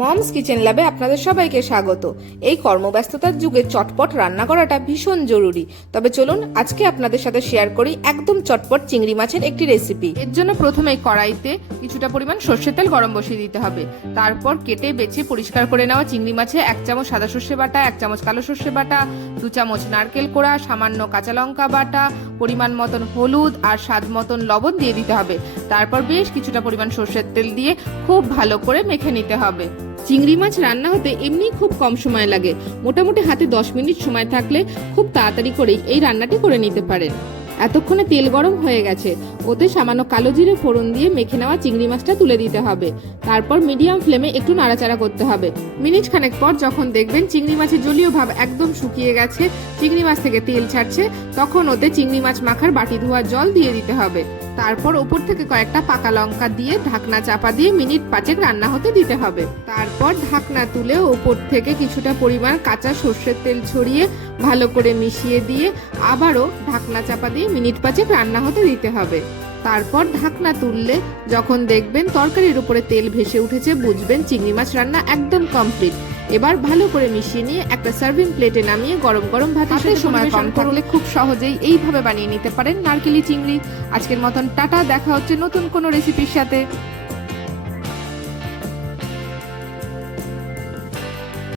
Moms kitchen ল্যাবে আপনাদের সবাইকে স্বাগত। এই কর্মব্যস্ততার যুগে চটপট রান্না করাটা ভীষণ জরুরি। তবে চলুন, আজকে আপনাদের সাথে শেয়ার করি একদম চটপট চিংড়ি মাছের একটি রেসিপি এর জন্য প্রথমে কড়াইতে কিছুটা পরিমাণ সর্ষের তেল গরম বসিয়ে দিতে হবে। তারপর কেটে বেছে পরিষ্কার করে নেওয়া চিংড়ি মাছে এক চামচ সাদা সর্ষে বাটা, এক চামচ কালো সর্ষে বাটা, দু চামচ নারকেল কোড়া, সামান্য কাঁচা লঙ্কা বাটা, পরিমাণ মতন হলুদ আর স্বাদ মতন লবণ দিয়ে দিতে হবে। তারপর বেশ কিছুটা পরিমাণ সর্ষের তেল দিয়ে খুব ভালো করে মেখে নিতে হবে। চিংড়ি মাছ রান্না হতে এমনি খুব কম সময় লাগে। মোটামুটি হাতে দশ মিনিট সময় থাকলে খুব তাড়াতাড়ি করেই এই রান্নাটি করে নিতে পারেন। এতক্ষণে তেল গরম হয়ে গেছে। ওতে সামান্য কালো জিরে ফোড়ন দিয়ে মেখে নেওয়া চিংড়ি মাছটা তুলে দিতে হবে। তারপর মিডিয়াম ফ্লেমে একটু নাড়াচাড়া করতে হবে। মিনিট খানেক পর যখন দেখবেন চিংড়ি মাছের জলীয় ভাব একদম শুকিয়ে গেছে, চিংড়ি মাছ থেকে তেল ছাড়ছে, তখন ওতে চিংড়ি মাছ মাখার বাটি ধোয়া জল দিয়ে দিতে হবে। তারপর উপর থেকে কয়েকটা পাকা লঙ্কা দিয়ে ঢাকনা চাপা দিয়ে মিনিট পাঁচেক রান্না হতে দিতে হবে। তারপর ঢাকনা তুলে উপর থেকে কিছুটা পরিমাণ কাঁচা সর্ষের তেল ছড়িয়ে ভালো করে মিশিয়ে দিয়ে আবারও ঢাকনা চাপা দিয়ে মিনিট পাঁচেক রান্না হতে দিতে হবে। তারপর ঢাকনা তুললে যখন দেখবেন তরকারির উপরে তেল ভেসে উঠেছে বুঝবেন চিংড়ি মাছ রান্না একদম কমপ্লিট এবার ভালো করে মিশিয়ে নিয়ে একটা সার্ভিং প্লেটে নামিয়ে গরম গরম ভাতের সাথে সময় কম করলে খুব সহজেই এইভাবে বানিয়ে নিতে পারেন নারকেলি চিংড়ি। আজকের মতন টাটা দেখা হচ্ছে নতুন কোনো রেসিপির সাথে।